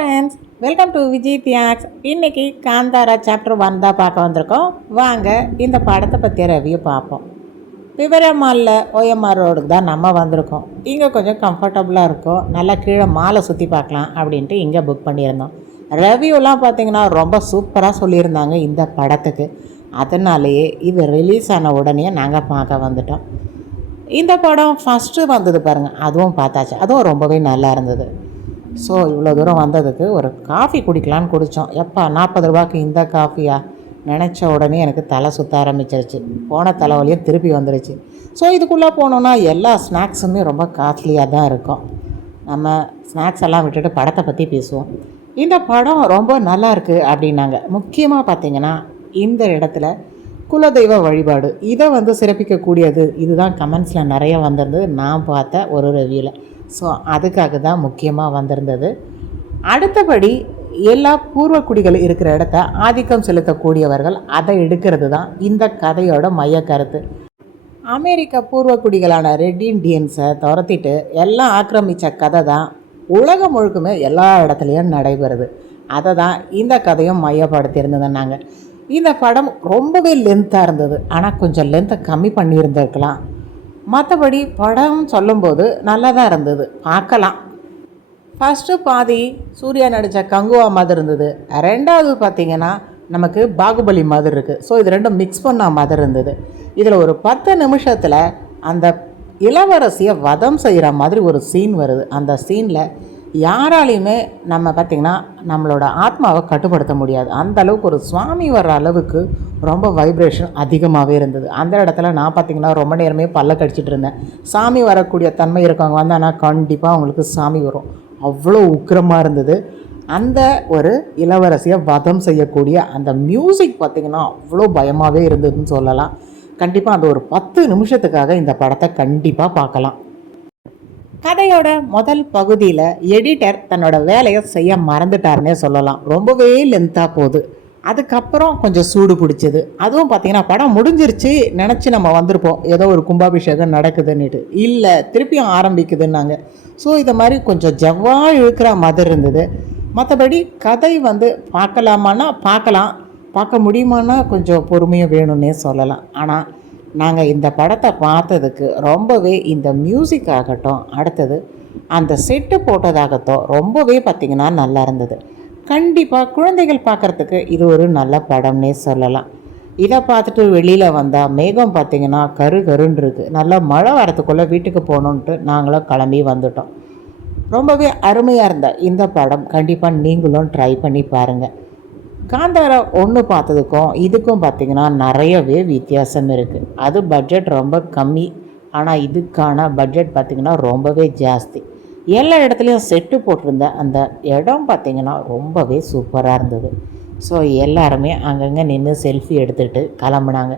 Friends welcome to Vijay தியாக்ஸ் இன்னைக்கு Kantara chapter one தான் பார்க்க வந்திருக்கோம். வாங்க இந்த படத்தை பற்றிய ரிவ்யூ பார்ப்போம். விவரமாலில் ஓஎம்ஆர் ரோடுக்கு தான் நம்ம வந்திருக்கோம். இங்கே கொஞ்சம் கம்ஃபர்டபுளாக இருக்கும். நல்லா கீழே மாலை சுற்றி பார்க்கலாம் அப்படின்ட்டு இங்கே புக் பண்ணியிருந்தோம். ரிவ்யூலாம் பார்த்திங்கன்னா ரொம்ப சூப்பராக சொல்லியிருந்தாங்க இந்த படத்துக்கு. அதனாலேயே இது ரிலீஸ் ஆன உடனே நாங்கள் பார்க்க வந்துட்டோம். இந்த படம் ஃபஸ்ட்டு வந்தது பாருங்கள் அதுவும் பார்த்தாச்சு. அதுவும் ரொம்பவே நல்லா இருந்தது. ஸோ இவ்வளோ தூரம் வந்ததுக்கு ஒரு காஃபி குடிக்கலான்னு குடித்தோம் எப்பா நாற்பது ரூபாய்க்கு இந்த காஃபியா நினச்ச உடனே எனக்கு தலை சுற்ற ஆரம்பிச்சிருச்சு. போன தலைவலியும் திருப்பி வந்துருச்சு. ஸோ இதுக்குள்ளே போனோன்னா எல்லா ஸ்நாக்ஸுமே ரொம்ப காஸ்ட்லியாக தான் இருக்கும். நம்ம ஸ்நாக்ஸ் எல்லாம் விட்டுட்டு படத்தை பற்றி பேசுவோம். இந்த படம் ரொம்ப நல்லா இருக்குது அப்படின்னாங்க. முக்கியமாக பார்த்தீங்கன்னா இந்த இடத்துல குலதெய்வ வழிபாடு. இதை வந்து சிறப்பிக்கக்கூடியது இதுதான் கமெண்ட்ஸில் நிறைய வந்திருந்தது. நான் பார்த்த ஒரு ரிவ்யூவில் ஸோ அதுக்காக தான் முக்கியமாக வந்திருந்தது. அடுத்தபடி எல்லா பூர்வக்குடிகள் இருக்கிற இடத்த ஆதிக்கம் செலுத்தக்கூடியவர்கள் அதை எடுக்கிறது தான் இந்த கதையோட மைய கருத்து. அமெரிக்க பூர்வக்குடிகளான ரெட் இண்டியன்ஸை துரத்திட்டு எல்லாம் ஆக்கிரமித்த கதை தான் உலகம் முழுக்குமே எல்லா இடத்துலையும் நடைபெறுது. அதை தான் இந்த கதையும் மையப்படுத்தியிருந்ததுன்னாங்க. இந்த படம் ரொம்பவே லென்த்தாக இருந்தது. ஆனால் கொஞ்சம் லென்த்தை கம்மி பண்ணியிருந்திருக்கலாம். மற்றபடி படம் சொல்லும்போது நல்லா தான் இருந்தது. பார்க்கலாம். ஃபஸ்ட்டு பாதி சூர்யா நடித்த கங்குவா மாதிரி இருந்தது. ரெண்டாவது பார்த்தீங்கன்னா நமக்கு பாகுபலி மாதிரி இருக்குது ஸோ இது ரெண்டும் மிக்ஸ் பண்ண மாதிரி இருந்தது. இதில் ஒரு பத்து நிமிஷத்தில் அந்த இளவரசியை வதம் செய்கிற மாதிரி ஒரு சீன் வருது. அந்த சீனில் யாராலையுமே நம்ம பார்த்திங்கன்னா நம்மளோட ஆத்மாவை கட்டுப்படுத்த முடியாது. அந்த அளவுக்கு ஒரு சுவாமி வர்ற அளவுக்கு ரொம்ப வைப்ரேஷன் அதிகமாகவே இருந்தது. அந்த இடத்துல நான் பார்த்திங்கன்னா ரொம்ப நேரமே பல்ல கடிச்சிட்டு இருந்தேன். சாமி வரக்கூடிய தன்மை இருக்கவங்க ஆனால் கண்டிப்பாக அவங்களுக்கு சாமி வரும். அவ்வளோ உக்கிரமாக இருந்தது. அந்த ஒரு இளவரசியை வதம் செய்யக்கூடிய அந்த மியூசிக் பார்த்திங்கன்னா அவ்வளோ பயமாகவே இருந்ததுன்னு சொல்லலாம். கண்டிப்பாக அந்த ஒரு பத்து நிமிஷத்துக்காக இந்த படத்தை கண்டிப்பாக பார்க்கலாம். கதையோட முதல் பகுதியில் எடிட்டர் தன்னோட வேலையை செய்ய மறந்துட்டாருன்னே சொல்லலாம். ரொம்பவே லென்த்தாக போகுது. அதுக்கப்புறம் கொஞ்சம் சூடு பிடிச்சது. அதுவும் பார்த்தீங்கன்னா படம் முடிஞ்சிருச்சு நினச்சி நம்ம வந்திருப்போம். ஏதோ ஒரு கும்பாபிஷேகம் நடக்குதுன்னுட்டு. இல்லை திருப்பியும் ஆரம்பிக்குதுன்னாங்க. ஸோ இதை மாதிரி கொஞ்சம் ஜவ்வாக இழுக்கிற மாதிரி இருந்தது. மற்றபடி கதை வந்து பார்க்கலாமான்னா பார்க்கலாம். பார்க்க முடியுமான்னா கொஞ்சம் பொறுமையாக வேணும்னே சொல்லலாம். ஆனால் நாங்கள் இந்த படத்தை பார்த்ததுக்கு ரொம்பவே இந்த மியூசிக் ஆகட்டும் அடுத்தது அந்த செட்டு போட்டதாகட்டும் ரொம்பவே பார்த்திங்கன்னா நல்லா இருந்தது. கண்டிப்பாக குழந்தைகள் பார்க்குறதுக்கு இது ஒரு நல்ல படம்னே சொல்லலாம். இதை பார்த்துட்டு வெளியில் வந்தால் மேகம் பார்த்திங்கன்னா கரு கருன்னு இருக்குது நல்லா மழை வரத்துக்குள்ளே வீட்டுக்கு போகணுன்ட்டு நாங்களும் கிளம்பி வந்துட்டோம். ரொம்பவே அருமையாக இருந்த இந்த படம். கண்டிப்பாக நீங்களும் ட்ரை பண்ணி பாருங்கள் காந்தாரா ஒன்று பார்த்ததுக்கும் இதுக்கும் பார்த்திங்கன்னா நிறையவே வித்தியாசம் இருக்குது அது பட்ஜெட் ரொம்ப கம்மி. ஆனால் இதுக்கான பட்ஜெட் பார்த்திங்கன்னா ரொம்பவே ஜாஸ்தி. எல்லா இடத்துலையும் செட்டு போட்டிருந்த அந்த இடம் பார்த்திங்கன்னா ரொம்பவே சூப்பராக இருந்தது. ஸோ எல்லாருமே அங்கங்கே நின்று செல்ஃபி எடுத்துகிட்டு கிளம்புனாங்க.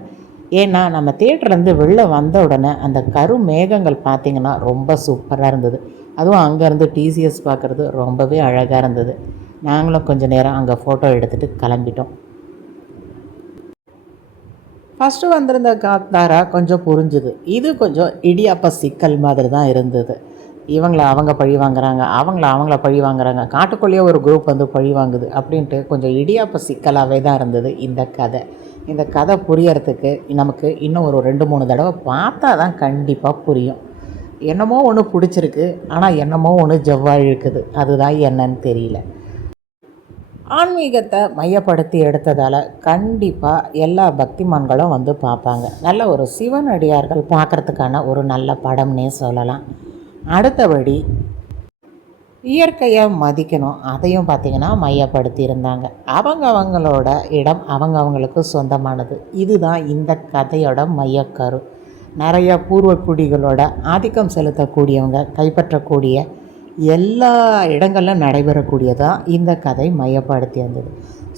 ஏன்னா நம்ம தேட்டர்லேருந்து வெளில வந்த உடனே அந்த கரு மேகங்கள் பார்த்திங்கன்னா ரொம்ப சூப்பராக இருந்தது. அதுவும் அங்கேருந்து டிசிஎஸ் பார்க்குறது ரொம்பவே அழகாக இருந்தது. நாங்களும் கொஞ்சம் நேரம் அங்கே ஃபோட்டோ எடுத்துகிட்டு கிளம்பிட்டோம். ஃபஸ்ட்டு வந்திருந்த காத்தாரா கொஞ்சம் புரிஞ்சுது. இது கொஞ்சம் இடியாப்ப சிக்கல் மாதிரி தான் இருந்தது. இவங்கள அவங்க பழி வாங்குறாங்க அவங்கள அவங்கள பழி வாங்குறாங்க. காட்டுக்குள்ளேயே ஒரு குரூப் வந்து பழி வாங்குது அப்படின்ட்டு கொஞ்சம் இடியாப்ப சிக்கலாகவே தான் இருந்தது இந்த கதை. இந்த கதை புரியறதுக்கு நமக்கு இன்னும் ஒரு ரெண்டு மூணு தடவை பார்த்தா தான் கண்டிப்பாக புரியும். என்னமோ ஒன்று பிடிச்சிருக்கு ஆனால் என்னமோ ஒன்று ஜவ்வாழ் இருக்குது அதுதான் என்னன்னு தெரியல. ஆன்மீகத்தை மையப்படுத்தி எடுத்ததால் கண்டிப்பாக எல்லா பக்திமான்களும் வந்து பார்ப்பாங்க. நல்ல ஒரு சிவன் அடியார்கள் பார்க்குறதுக்கான ஒரு நல்ல படம்னே சொல்லலாம். அடுத்தபடி இயற்கையை மதிக்கணும். அதையும் பார்த்திங்கன்னா மையப்படுத்தி இருந்தாங்க அவங்க அவங்களோட இடம் அவங்க அவங்களுக்கு சொந்தமானது. இதுதான் இந்த கதையோட மையக்கரு. நிறைய பூர்வக்குடிகளோட ஆதிக்கம் செலுத்தக்கூடியவங்க கைப்பற்றக்கூடிய எல்லா இடங்களிலும் நடைபெறக்கூடியதாக இந்த கதை மையப்படுத்தி இருந்தது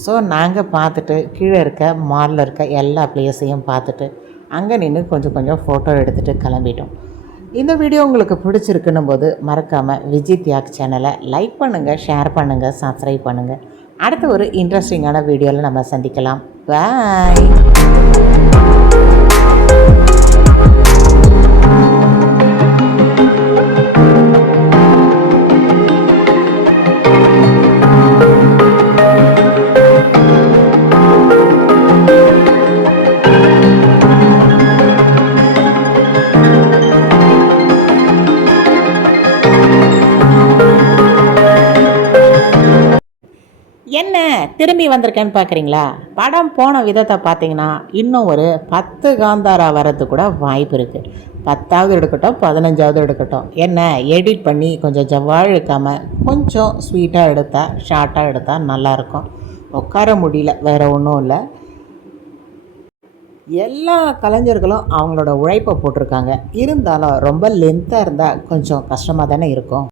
ஸோ நாங்கள் பார்த்துட்டு கீழே இருக்க மாலில் இருக்க எல்லா பிளேஸையும் பார்த்துட்டு அங்கே நின்று கொஞ்சம் கொஞ்சம் ஃபோட்டோ எடுத்துகிட்டு கிளம்பிட்டோம். இந்த வீடியோ உங்களுக்கு பிடிச்சிருக்குன்னும் போது மறக்காமல் விஜய் தியாக் சேனலை லைக் பண்ணுங்கள் ஷேர் பண்ணுங்கள் சப்ஸ்கிரைப் பண்ணுங்கள் அடுத்த ஒரு இன்ட்ரெஸ்டிங்கான வீடியோவில் நம்ம சந்திக்கலாம். பாய் திரும்பி வந்திருக்கேன்னு பார்க்குறீங்களா படம் போன விதத்தை பார்த்தீங்கன்னா இன்னும் ஒரு பத்து காந்தாரா வரது கூட வாய்ப்பு இருக்குது பத்தாவது எடுக்கட்டும் பதினஞ்சாவது எடுக்கட்டும். என்ன எடிட் பண்ணி கொஞ்சம் ஜவ்வாழ் இழுக்காமல் கொஞ்சம் ஸ்வீட்டாக எடுத்தால் ஷார்ட்டாக எடுத்தால் நல்லாயிருக்கும். உட்கார முடியல வேறு ஒன்றும் இல்லை. எல்லா கலைஞர்களும் அவங்களோட உழைப்பை போட்டிருக்காங்க. இருந்தாலும் ரொம்ப லென்த்தாக இருந்தால் கொஞ்சம் கஷ்டமாக தானே இருக்கும்.